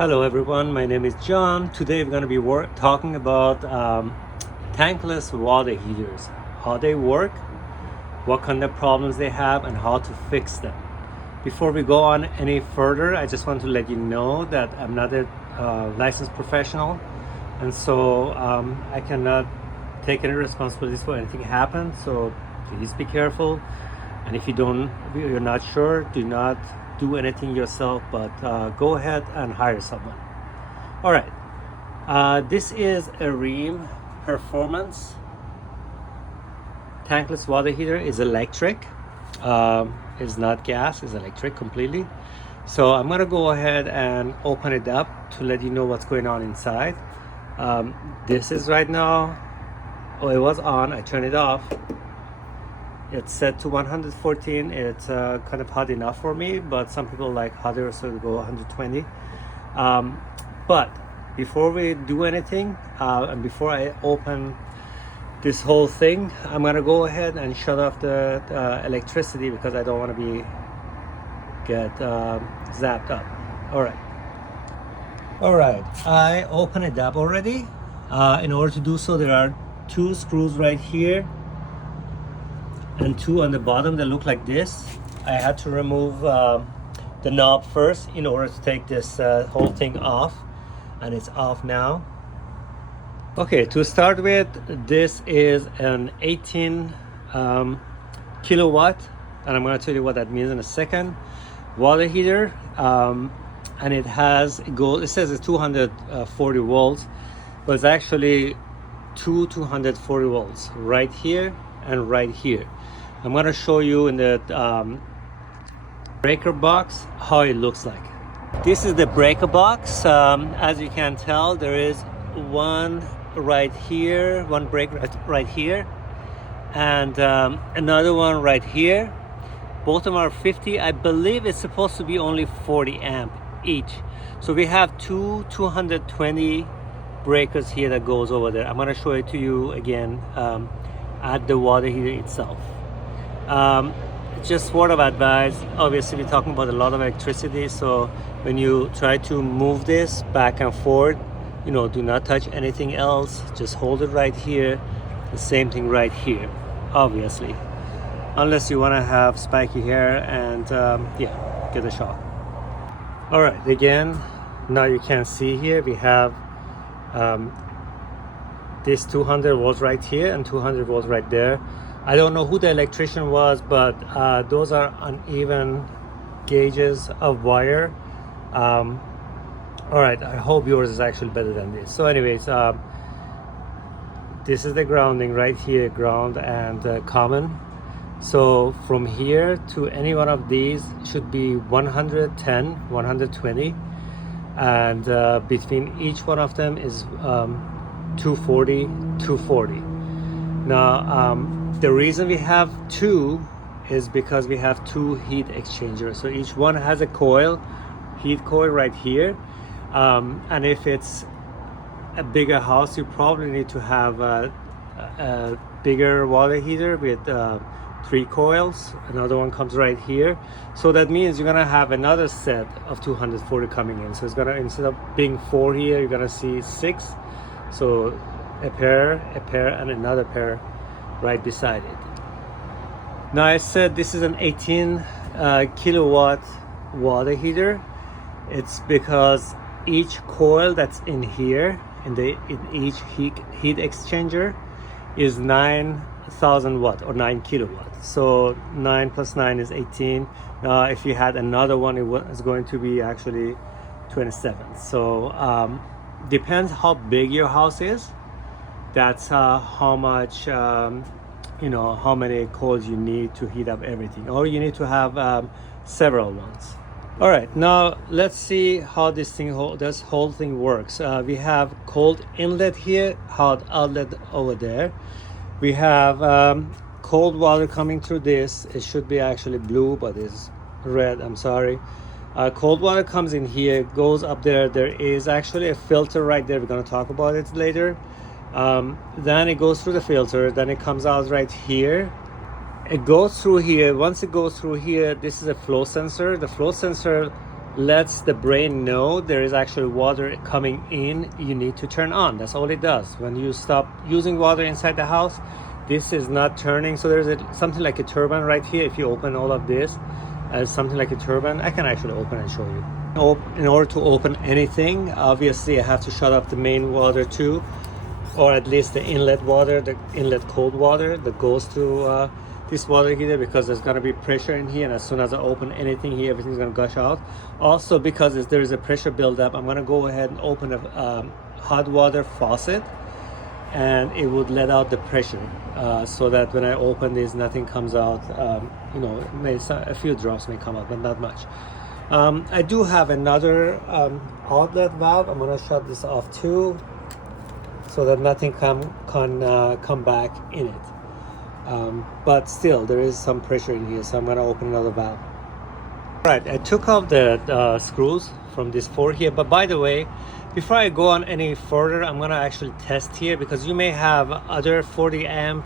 Hello everyone, my name is John. Today we're going to be talking about tankless water heaters, how they work, what kind of problems they have, and how to fix them. Before we go on any further, I just want to let you know that I'm not a licensed professional, and so I cannot take any responsibilities for anything happen. So please be careful, and if you're not sure, do not do anything yourself, but go ahead and hire someone. All right, this is a Rheem Performance tankless water heater. Is electric. It's not gas, it's electric completely. So I'm gonna go ahead and open it up to let you know what's going on inside. This is right now, it was on, I turned it off. It's set to 114. It's kind of hot enough for me, but some people like hotter, so they go 120. But before we do anything, and before I open this whole thing, I'm gonna go ahead and shut off the electricity because I don't want to get zapped up. All right, I opened it up already. In order to do so, there are two screws right here and two on the bottom that look like this. I had to remove the knob first in order to take this whole thing off, and it's off now. Okay, to start with, this is an 18 kilowatt, and I'm going to tell you what that means in a second, water heater, and it says it's 240 volts, but it's actually 240 volts right here and right here. I'm going to show you in the breaker box how it looks like. This is the breaker box. As you can tell, there is one right here, one break right here, and another one right here. Both of them are 50. I believe it's supposed to be only 40 amp each. So we have two 220 breakers here that goes over there. I'm going to show it to you again at the water heater itself. Just word of advice, obviously we're talking about a lot of electricity, so when you try to move this back and forth, do not touch anything else, just hold it right here. The same thing right here, obviously, unless you want to have spiky hair and get a shock. All right, again, now you can see here we have this 200 volts right here and 200 volts right there. I don't know who the electrician was, but those are uneven gauges of wire. All right, I hope yours is actually better than this. So anyways, this is the grounding right here, ground and common. So from here to any one of these should be 110, 120, and between each one of them is 240, 240. Now, the reason we have two is because we have two heat exchangers. So each one has a heat coil right here. And if it's a bigger house, you probably need to have a bigger water heater with 3 coils. Another one comes right here. So that means you're gonna have another set of 240 coming in. So it's gonna, instead of being 4 here, you're gonna see 6. So a pair, and another pair right beside it. Now I said this is an 18 kilowatt water heater. It's because each coil that's in here, in each heat exchanger, is 9,000 watt or 9 kilowatts. So 9 plus 9 is 18. If you had another one, it was going to be actually 27. So depends how big your house is. That's how much, how many coils you need to heat up everything, or you need to have several ones. All right, now let's see how this whole thing works. We have cold inlet here, hot outlet over there. We have cold water coming through this. It should be actually blue, but it's red, I'm sorry. Cold water comes in here, goes up there. There is actually a filter right there. We're going to talk about it later. Then it goes through the filter, then it comes out right here. It goes through here. Once it goes through here, this is a flow sensor. The flow sensor lets the brain know there is actually water coming in, you need to turn on. That's all it does. When you stop using water inside the house, this is not turning. So there's something like a turbine right here. If you open all of this as something like a turbine, I can actually open and show you. In order to open anything, obviously I have to shut off the main water too, or at least the inlet water, the inlet cold water that goes to this water heater, because there's going to be pressure in here, and as soon as I open anything here, everything's going to gush out. Also, because there is a pressure buildup, I'm going to go ahead and open a hot water faucet, and it would let out the pressure, so that when I open this, nothing comes out. You know, a few drops may come out, but not much. I do have another outlet valve. I'm going to shut this off too, so that nothing can come back in it. But still, there is some pressure in here, so I'm going to open another valve. All right, I took off the screws from this 4 here, but by the way, before I go on any further, I'm going to actually test here, because you may have other 40 amp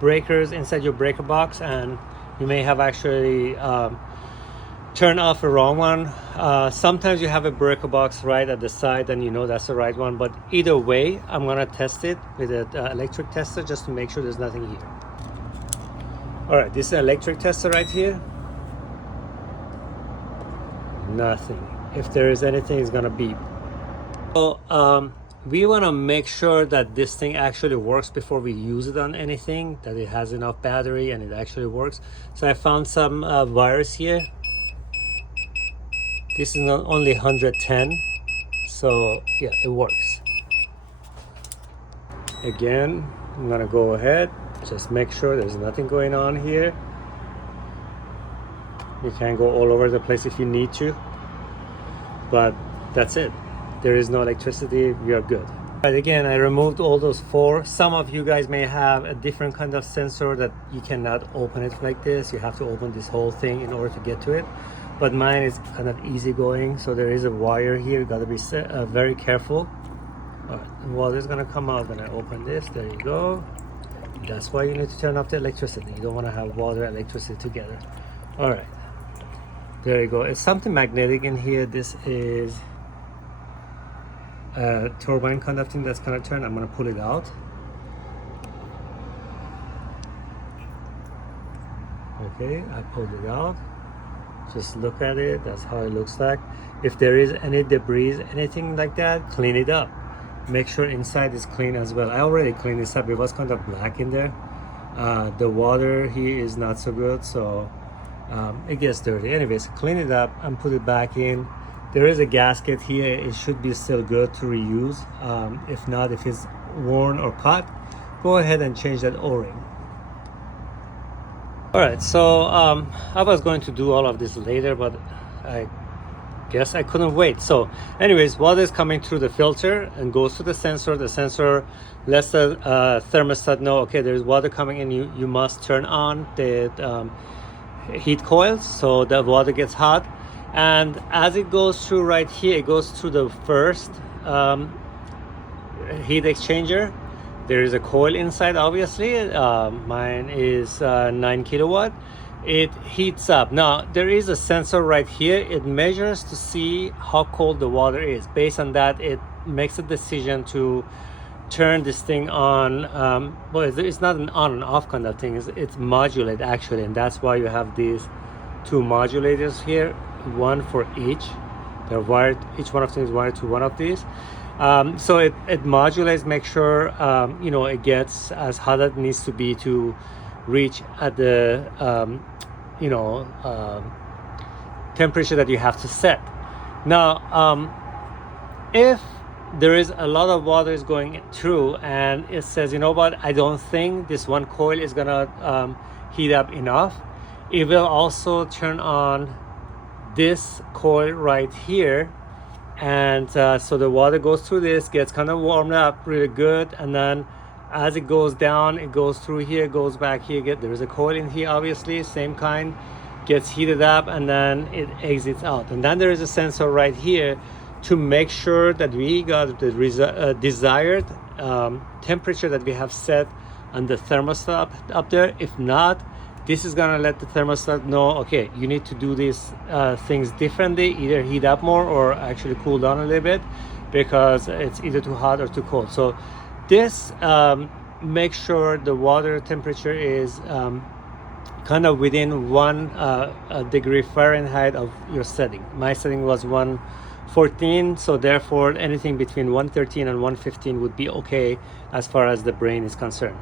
breakers inside your breaker box, and you may have actually turn off a wrong one. Sometimes you have a breaker box right at the side and you know that's the right one, but either way, I'm gonna test it with an electric tester just to make sure there's nothing here. All right, this is an electric tester right here. Nothing. If there is anything, it's gonna beep. So we want to make sure that this thing actually works before we use it on anything, that it has enough battery and it actually works. So I found some wires here. This is not only 110, so yeah, it works. Again, I'm gonna go ahead, just make sure there's nothing going on here. You can go all over the place if you need to, but that's it. There is no electricity, we are good. But again, I removed all those 4. Some of you guys may have a different kind of sensor that you cannot open it like this. You have to open this whole thing in order to get to it. But mine is kind of easy going, so there is a wire here. You got to be very careful. All right, water is gonna come out when I open this. There you go. That's why you need to turn off the electricity. You don't want to have water and electricity together. All right, there you go. It's something magnetic in here. This is a turbine kind of thing that's gonna turn. I'm gonna pull it out. Okay, I pulled it out. Just look at it. That's how it looks like. If there is any debris, anything like that, clean it up. Make sure inside is clean as well. I already cleaned this up. It was kind of black in there. The water here is not so good, so it gets dirty. Anyways, clean it up and put it back in. There is a gasket here. It should be still good to reuse. If not, if it's worn or cut, go ahead and change that O-ring. All right, so I was going to do all of this later, but I guess I couldn't wait. So anyways, water is coming through the filter and goes to the sensor. The sensor lets the thermostat know, okay, there's water coming in. You must turn on the heat coils so the water gets hot. And as it goes through right here, it goes through the first heat exchanger. There is a coil inside, obviously. Mine is 9 kilowatt. It heats up. Now, there is a sensor right here. It measures to see how cold the water is. Based on that, it makes a decision to turn this thing on. Well, it's not an on and off kind of thing. It's modulate, actually. And that's why you have these 2 modulators here, one for each. They're wired, each one of them is wired to one of these. So it modulates, make sure you know, it gets as hot as it needs to be to reach at the you know, temperature that you have to set. Now if there is a lot of water is going through and it says, you know what, I don't think this one coil is gonna heat up enough, it will also turn on this coil right here. And so the water goes through this, gets kind of warmed up really good, and then as it goes down, it goes through here, goes back here. There is a coil in here, obviously, same kind, gets heated up, and then it exits out. And then there is a sensor right here to make sure that we got the desired temperature that we have set on the thermostat up there. If not, this is gonna let the thermostat know, okay, you need to do these things differently, either heat up more or actually cool down a little bit, because it's either too hot or too cold. So this makes sure the water temperature is kind of within 1 degree Fahrenheit of your setting. My setting was 114, so therefore anything between 113 and 115 would be okay as far as the brain is concerned.